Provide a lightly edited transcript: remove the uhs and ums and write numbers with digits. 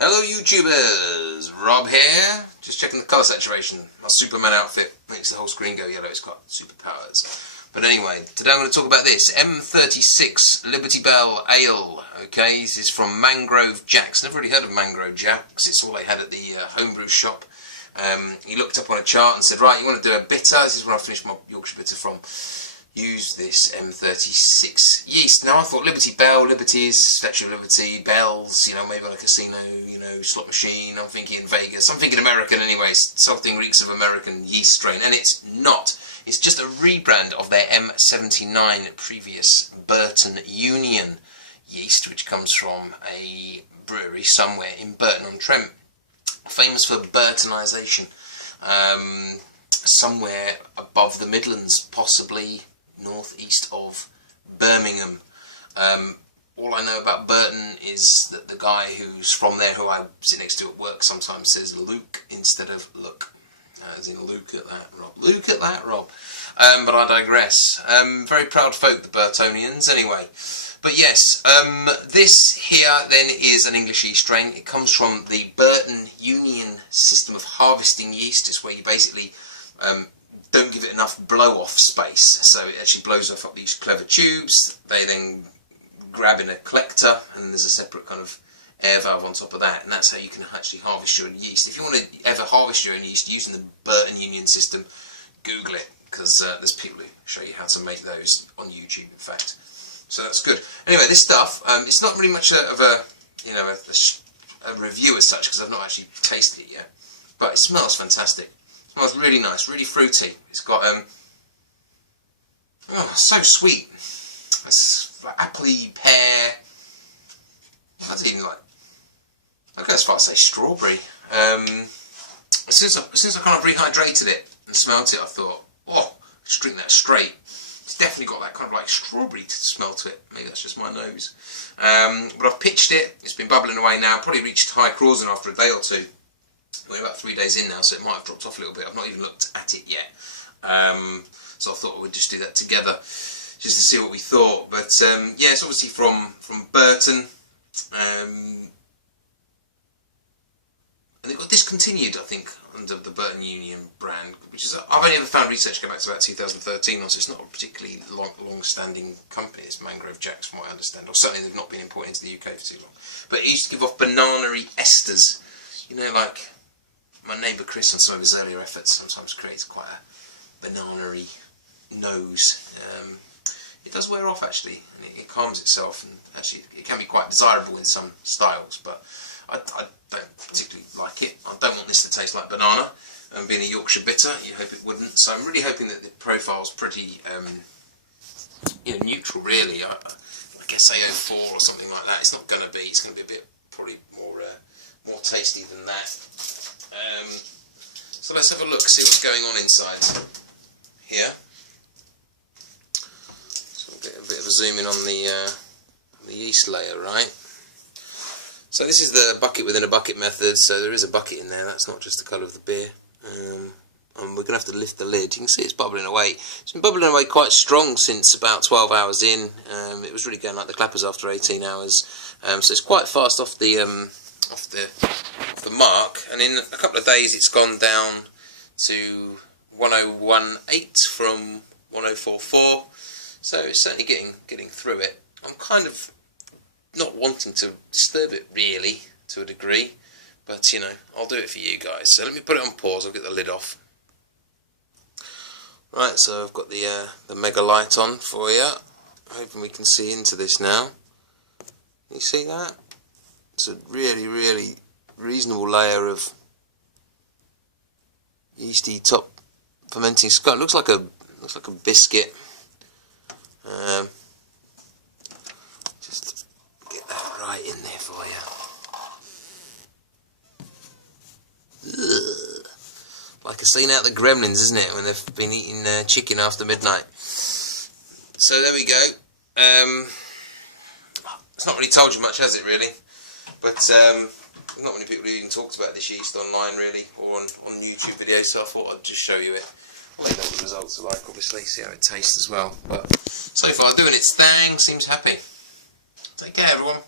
Hello YouTubers, Rob here. Just checking the colour saturation. My Superman outfit makes the whole screen go yellow, it's got superpowers. But anyway, today I'm going to talk about this M36 Liberty Bell Ale. Okay, this is from Mangrove Jack's. Never really heard of Mangrove Jack's, it's all they had at the homebrew shop. He looked up on a chart and said, right, you want to do a bitter? This is where I finished my Yorkshire bitter from. Use this M36 yeast. Now I thought Liberty Bell, Liberties, Statue of Liberty, bells, you know, maybe like a casino, you know, slot machine. I'm thinking Vegas. I'm thinking American anyway. Something reeks of American yeast strain, and it's not. It's just a rebrand of their M79 previous Burton Union yeast, which comes from a brewery somewhere in Burton-on-Trent, famous for Burtonisation. Somewhere above the Midlands, possibly northeast of Birmingham. All I know about Burton is that the guy who's from there, who I sit next to at work, sometimes says Luke instead of look. As in, look at that, Rob. Look at that, Rob. But I digress. Very proud folk, the Burtonians, anyway. But yes, this here then is an English yeast strain. It comes from the Burton Union system of harvesting yeast. It's where you basically don't give it enough blow-off space, so it actually blows off up these clever tubes. They then grab in a collector, and there's a separate kind of air valve on top of that, and that's how you can actually harvest your own yeast. If you want to ever harvest your own yeast using the Burton Union system, Google it, because there's people who show you how to make those on YouTube, in fact. So that's good. Anyway, this stuff, it's not really much of a, you know, a review as such, because I've not actually tasted it yet, but it smells fantastic. It smells really nice, really fruity. It's got, oh, so sweet. It's like appley, pear. I don't even like, I'll go as far as say strawberry. As soon as I kind of rehydrated it and smelt it, I thought, oh, just drink that straight. It's definitely got that kind of like strawberry smell to it. Maybe that's just my nose. But I've pitched it. It's been bubbling away now. Probably reached high crawling after a day or two. We're about 3 days in now, so it might have dropped off a little bit. I've not even looked at it yet. So I thought we'd just do that together, just to see what we thought. But yeah, it's obviously from Burton. And it got discontinued, I think, under the Burton Union brand, which is, I've only ever found research go back to about 2013, so it's not a particularly long-standing company. It's Mangrove Jack's, from what I understand, or certainly they've not been imported into the UK for too long. But it used to give off banana-y esters, you know, like my neighbour Chris on some of his earlier efforts sometimes creates quite a banana-y nose. It does wear off actually, and it calms itself, and actually it can be quite desirable in some styles, but I don't particularly like it. I don't want this to taste like banana, and being a Yorkshire bitter, you hope it wouldn't. So I'm really hoping that the profile's pretty you know, neutral really. Like SAO4 or something like that. It's not going to be. It's going to be a bit probably more tasty than that. So let's have a look, see what's going on inside here. So a bit of a zoom in on the yeast layer, right? So this is the bucket within a bucket method, so there is a bucket in there, that's not just the colour of the beer. And we're going to have to lift the lid. You can see it's bubbling away. It's been bubbling away quite strong since about 12 hours in. It was really going like the clappers after 18 hours. So it's quite fast off the mark, and in a couple of days it's gone down to 1018 from 1044. So it's certainly getting through it. I'm kind of not wanting to disturb it really, to a degree, but you know, I'll do it for you guys. So let me put it on pause, I'll get the lid off. Right, so I've got the mega light on for you. Hoping we can see into this now. You see that? It's a really, really reasonable layer of yeasty top fermenting scum. Looks like a biscuit. Just get that right in there for you. Ugh. Like a scene out of the Gremlins, isn't it? When they've been eating chicken after midnight. So there we go. It's not really told you much, has it, really? But not many people even talked about this yeast online, really, or on YouTube videos, so I thought I'd just show you it. I'll let you know what the results are like, obviously, see how it tastes as well. But so far, doing its thing, seems happy. Take care, everyone.